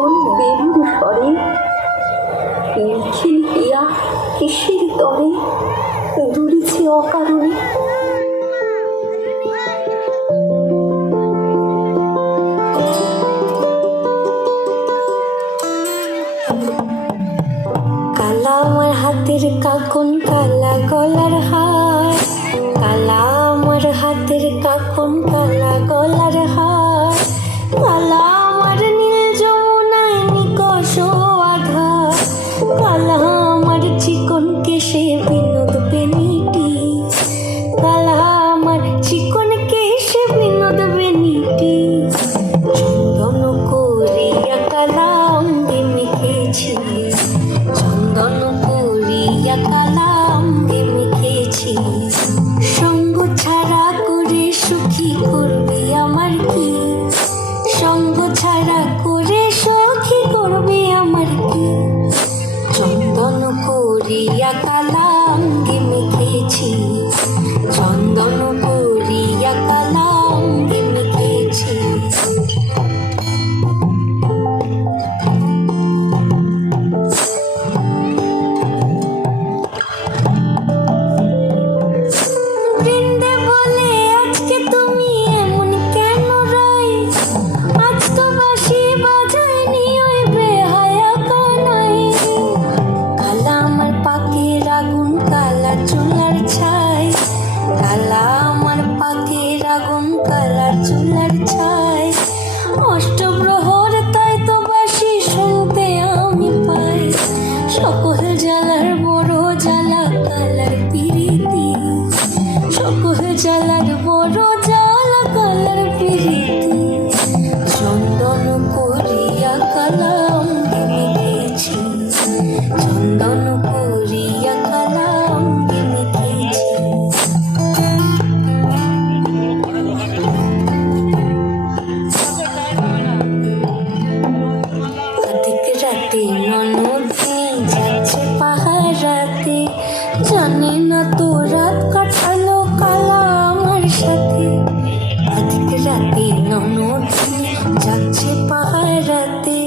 কোন বেলুর স্বরে নিখিল হিয়া কিসের তরে দুলিছে অকারণে। কালা আমার হাতের কাকন, কালা গলার হার, কালা আমার হাতের কাকন, কালা গলার হার, কালা আমার নীল যমুনায় নিকষ আধার, কালা আমার চিকন কেশে বিনোদ বেনিটি, কালা আমার চিকন কেশে বিনোদ বেনিটি, চন্দন করিয়া কালা অঙ্গে মেখেছি, চন্দন করিয়া কালা অঙ্গে মেখেছি, সঙ্গ ছাড়া করে সুখী করবি আমার কি, সঙ্গ ছাড়া করে সখী করবি আমার কি, চন্দন করিয়া কালা অঙ্গে মেখেছি, চন্দন করিয়া কালা অঙ্গে মেখেছি। বৃন্দে বলে আজকে তুমি এমন কেন রাই, আজ তো বাঁশি বাজায়নি ওই বেহায়া কানাই, কালা আমার পাকের আগুন, কালা চুলার ছাই, কালা আমার পাকের আগুন, কালা চুলার ছাই, অষ্টপ্রহর তাই তো বাঁশি শুনতে আমি পাই, সকল জ্বালার বড় জ্বালা কালার পিরিতি, সকল জ্বালার বড় জ্বালা কালার পিরিতি, চন্দন করিয়া কালা অঙ্গে মেখেছি, চন্দন করিয়া কালা অঙ্গে মেখেছি। আধিক রাতে ননদিনী যাচ্ছে পাহারাতে, জানে না তো রাত কাটালো কালা আমার সাথে, আধিক রাতে ননদিনী যাচ্ছে পাহারাতে,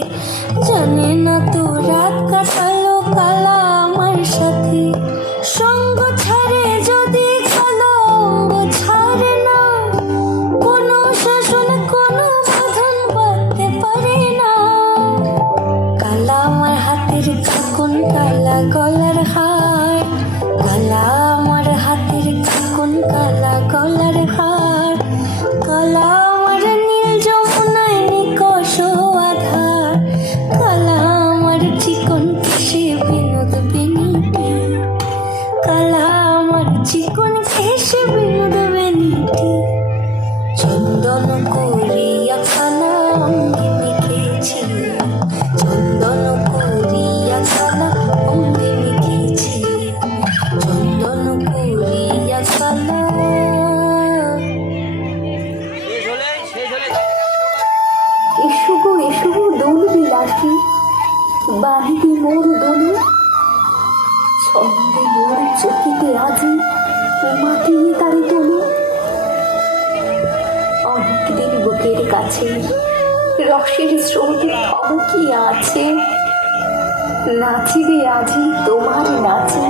জানে না তো রাত কাটালো কালা আমার সাথে, সঙ্গ ছাড়ে যদি কালো অঙ্গ ছাড়ে না, কোনো শাসন কোনো বাঁধন বাঁধতে পারে না, কালা আমার হাতের কাকন, কালা গলার হার, কালা আমার হাতের কাকন, কালা গলার হার, কালা আমার নীল যমুনায় নিকষ আধার, কালা আমার চিকন কেশে বিনোদ বেনিটি, কালা আমার চিকন কেশে বিনোদ বেনিটি, চন্দন করিয়া কালা অঙ্গে মেখেছি, চন্দন করিয়া কালা অঙ্গে মেখেছি, চন্দন করিয়া কালা। এসো গো এসো গো দোল বিলাসী, বাহিবে মোর দোলে, ছন্দে মোর চকিতে আজি মাটিয়ে তারে তোলে, অনেকদিন বুকের কাছে রসের স্রোত থমকিয়া আছে, নাচিবে আজি তোমার নাচে।